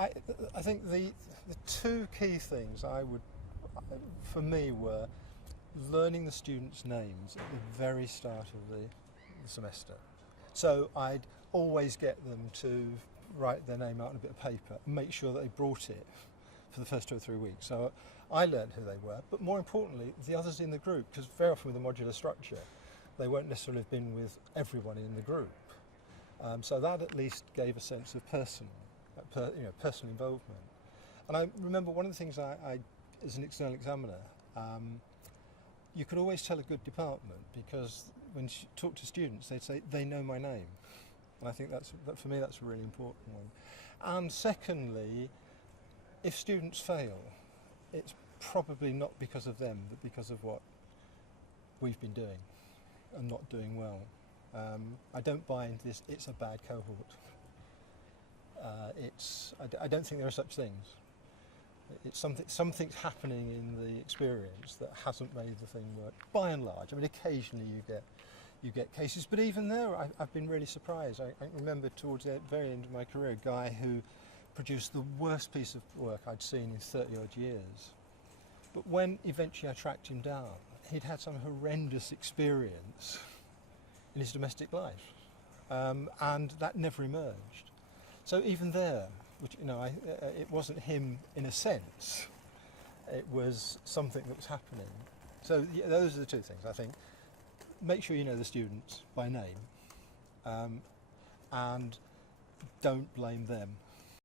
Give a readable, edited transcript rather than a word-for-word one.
I think the two key things for me, were learning the students' names at the very start of the semester. So I'd always get them to write their name out on a bit of paper and make sure that they brought it for the first 2 or 3 weeks. So I learned who they were, but more importantly, the others in the group, because very often with a modular structure, they won't necessarily have been with everyone in the group. So that at least gave a sense of personal involvement. And I remember one of the things I as an external examiner, you could always tell a good department because when you talk to students, they'd say, they know my name. And I think for me, that's a really important one. And secondly, if students fail, it's probably not because of them, but because of what we've been doing and not doing well. I don't buy into this, it's a bad cohort. I don't think there are such things. It's something's happening in the experience that hasn't made the thing work, by and large. I mean, occasionally you get cases, but even there, I've been really surprised. I remember towards the very end of my career, a guy who produced the worst piece of work I'd seen in 30 odd years. But when eventually I tracked him down, he'd had some horrendous experience in his domestic life, and that never emerged. So even there, which it wasn't him in a sense, it was something that was happening. So those are the two things, I think. Make sure you know the students by name, and don't blame them.